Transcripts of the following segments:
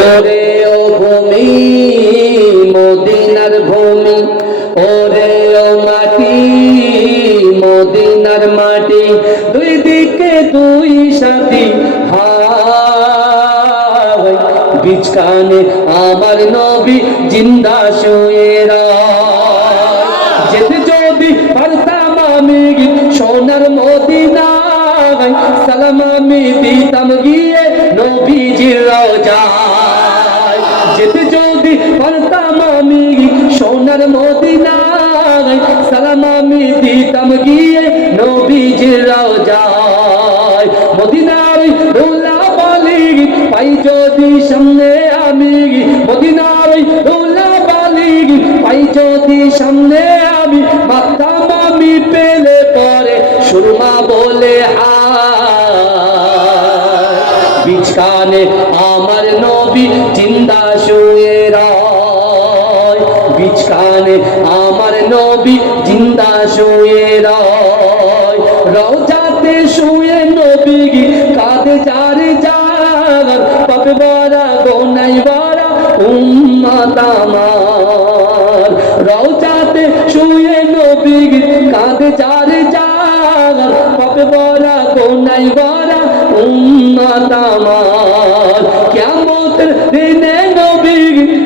ওরে ও ভূমি, মদিনার ভূমি, ওরে ও মাটি, মদিনার মাটি, দুই দিকে দুই সাথী বিচকানে আমার নবী জিন্দা শুয়ে রয়। যেতে যদি পারতাম আমি সোনার মদিনায়, সালাম আমি দিতাম গিয়ে মদিনায় সালাম আমি দিতাম গিয়ে নবীজির রোজায়। মদিনার দোলা বালি পাই যদি সামনে আমি, মদিনার দোলা বালি পাই যদি সামনে আমি, মাতাম আমি পেলে পরে সুরমা বলে হায়। বিছানে আমার নবী জিন্দা শুয়ে রয়। বিছানে আমার নবী জিন্দা শুয়ে রয়। রওজাতে শুয়ে নবী কাঁদে যারে যার পাপে বড়া গোনাই বড়া উম্মত আমার। রওজাতে শুয়ে নবী কাঁদে যারে যার পাপে বড়া গোনাই বড়া উম্মত আমার। কিয়ামতের দিনে নবী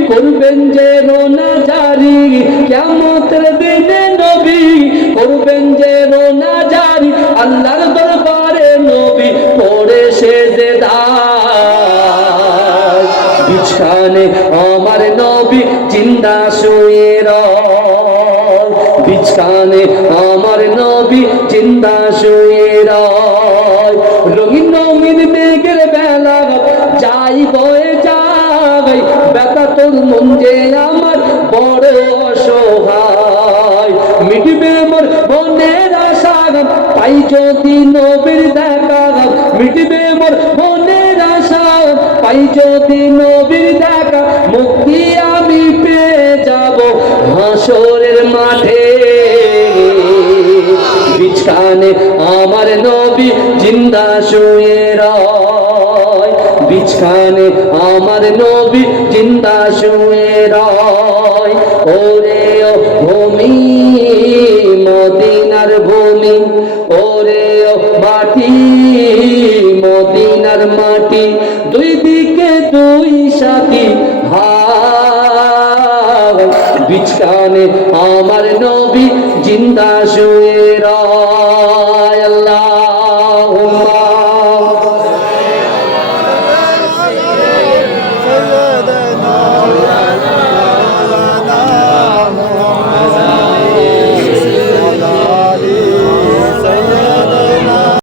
করবেন যে রোনা জারি। কিয়ামতের যে দায় বিছানে আমার নবী জিন্দা শুয়ে রয়। বিছানে আমার নবী জিন্দা শুয়ে রঙিন রঙিন মেঘের বেলা যাই বয়ে যাই বেতা তোর মন যে আমার বড় অসহায়। মিটবে মোর মনের আশা তাই যদি নবীর দেখা মিটবে পাই যদি নবীর দেখা, মুক্তি আমি পেয়ে যাব হাসরের মাঠে। বিছানে আমার নবী জিন্দা শুয়ে রয়। বিছানে আমার নবী জিন্দা শুয়ে রয়। ওরে ও ভূমি, মদিনার ভূমি, ওরে ও মাটি বিছানে আমার নবী জিন্দা শুয়ে